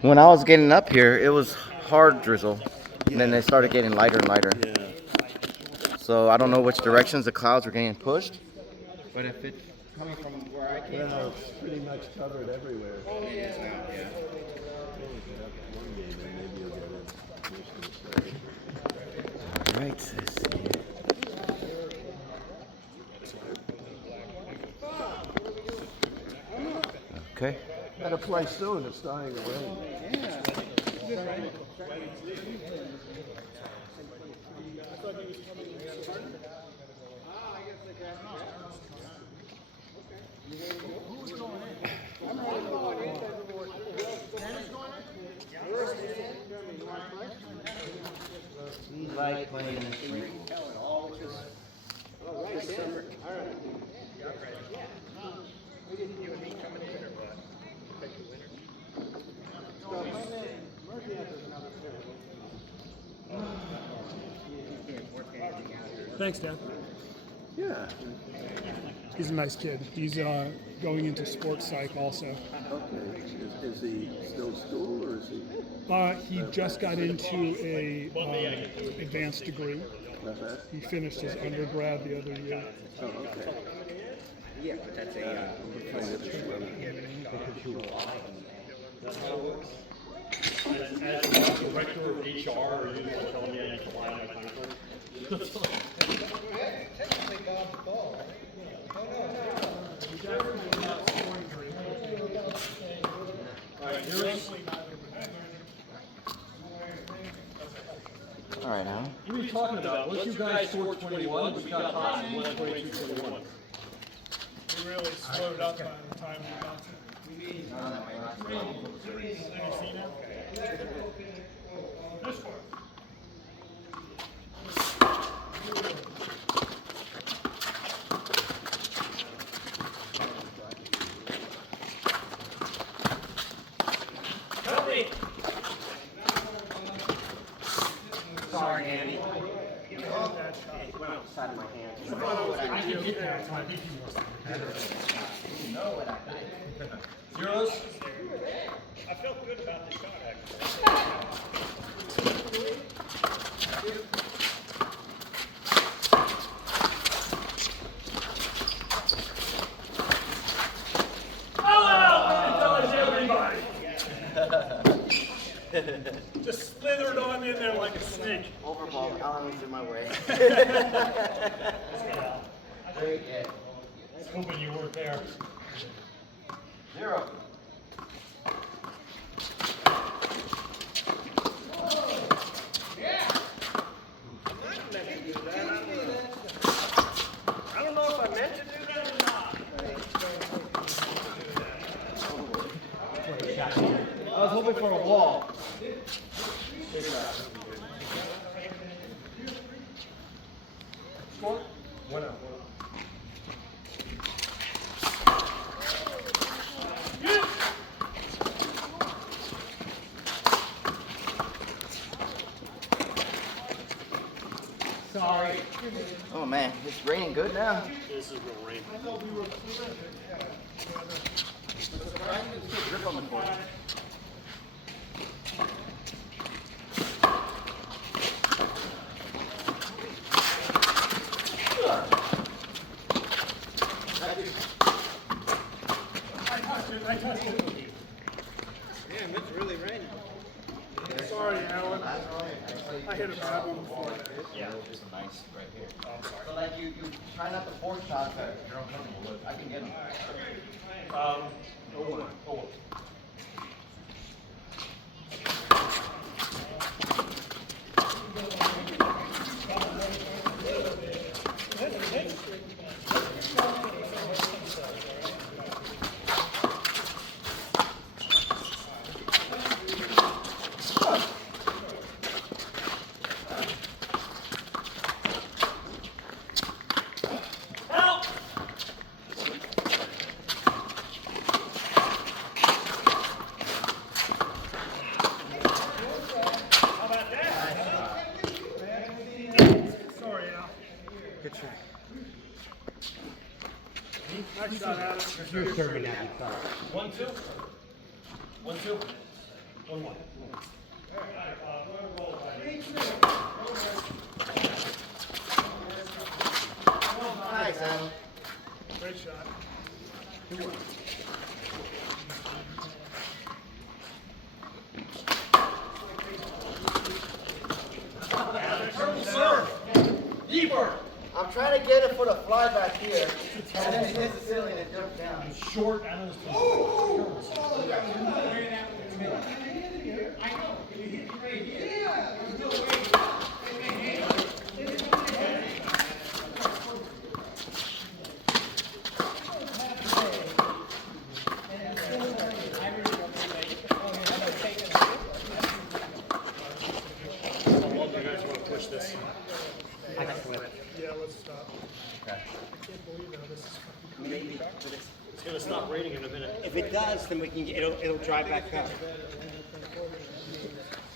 When I was getting up here, it was hard drizzle, and then they started getting lighter and lighter. Yeah. So I don't know which directions the clouds are getting pushed, but if it's coming from where I came Well, it's pretty much covered everywhere. it is now, yeah. One game, and maybe you'll get it. All right, let's see. Okay. Gotta play soon. It's starting to rain. We like playing in the spring. Thanks, Dad. Yeah. He's a nice kid. He's going into sports psych also. Okay. Is he still in school or is he? He just got into a advanced degree. Not bad? He finished his undergrad the other year. Oh, okay. Yeah, but that's Playing at the swim. As director of HR, are you telling me I need to lie on my time card? All right, Alan. What are you talking about? Once you guys scored 21, we got hot and won 22-21. He really slowed up by the time we got to Sorry, Andy. It went outside of my hands. Zeros? I felt good about the shot, actually. Just slithered on in there like a snake. Overball. Alan was in my way. I was hoping you weren't there. 0. I don't know if I meant to do that or not. I was hoping for a wall. Score? 1-0. Sorry. Oh man, it's raining good now. This is real rain. Grip on the court. I touched it. Damn, it's really raining. Sorry, Alan. I hit a bad one before. Yeah, just a nice right here. So like you try not to force shots that you're uncomfortable with. I can get them. 0-1. 0-1. Nice shot, Adam. You're serving that. 1-2. 1-2. 1-1. Nice, Adam. Great shot. I'm trying to get it for the fly back here. And then it hits the ceiling and it jumps down. Short and Yeah, let's stop. I can't believe how this is Maybe, but it's gonna stop raining in a minute. if it does, then we can get, it'll dry back up.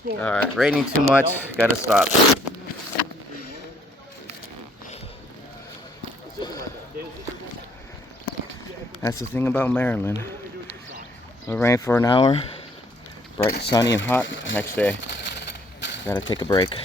All right, raining too much. Gotta stop. That's the thing about Maryland. It'll rain for an hour, bright, sunny, and hot. Next day, gotta take a break.